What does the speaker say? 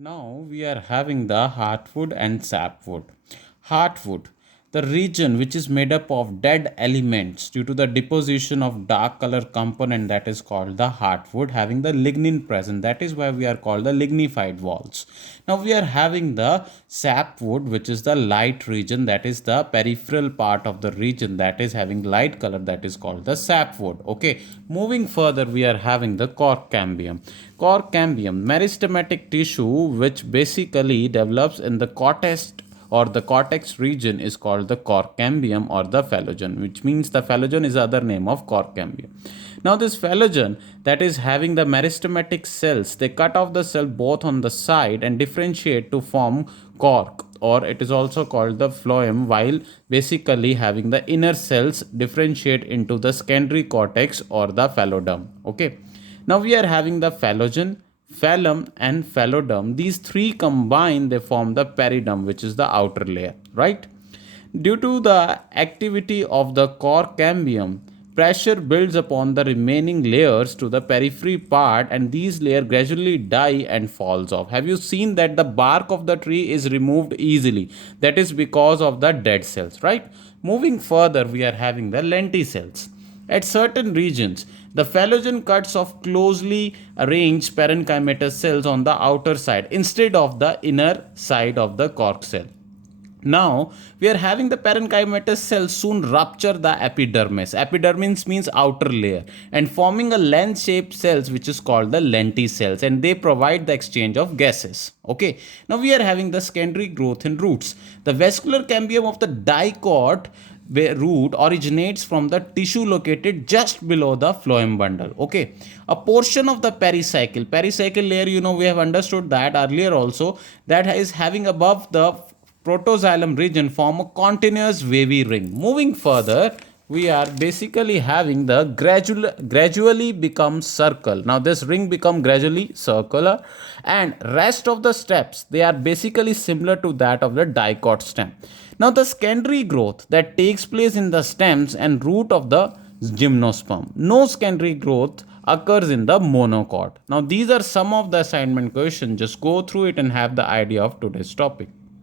Now we are having the heartwood and sapwood. Heartwood, the region which is made up of dead elements due to the deposition of dark color component, that is called the heartwood, having the lignin present. That is why we are called the lignified walls. Now we are having the sapwood, which is the light region, that is the peripheral part of the region that is having light color, that is called the sapwood. Okay, moving further, we are having the cork cambium. Cork cambium, meristematic tissue which basically develops in the cortex or the cortex region, is called the cork cambium or the phallogen, which means the phallogen is the other name of cork cambium. Now this phallogen, that is having the meristematic cells, they cut off the cell both on the side and differentiate to form cork, or it is also called the phloem, while basically having the inner cells differentiate into the secondary cortex or the phalloderm. Okay, now we are having the phallogen, phallum and phalloderm. These three combine, they form the periderm, which is the outer layer, right? Due to the activity of the cork cambium, pressure builds upon the remaining layers to the periphery part, and these layers gradually die and falls off. Have you seen that the bark of the tree is removed easily? That is because of the dead cells, right? Moving further, we are having the Lenti cells. At certain regions, the phallogen cuts off closely arranged parenchymatous cells on the outer side instead of the inner side of the cork cell. Now, we are having the parenchymatous cells soon rupture the epidermis. Epidermis means outer layer, and forming a lens-shaped cells which is called the Lenti cells, and they provide the exchange of gases. Okay. Now, we are having the secondary growth in roots. The vascular cambium of the dicot root originates from the tissue located just below the phloem bundle. Okay, a portion of the pericycle layer, we have understood that earlier also, that is having above the protoxylem region form a continuous wavy ring. Moving further, we are basically having the gradually become circle. Now this ring become gradually circular, and rest of the steps, they are basically similar to that of the dicot stem. Now the secondary growth that takes place in the stems and root of the gymnosperm. No secondary growth occurs in the monocot. Now these are some of the assignment questions. Just go through it and have the idea of today's topic.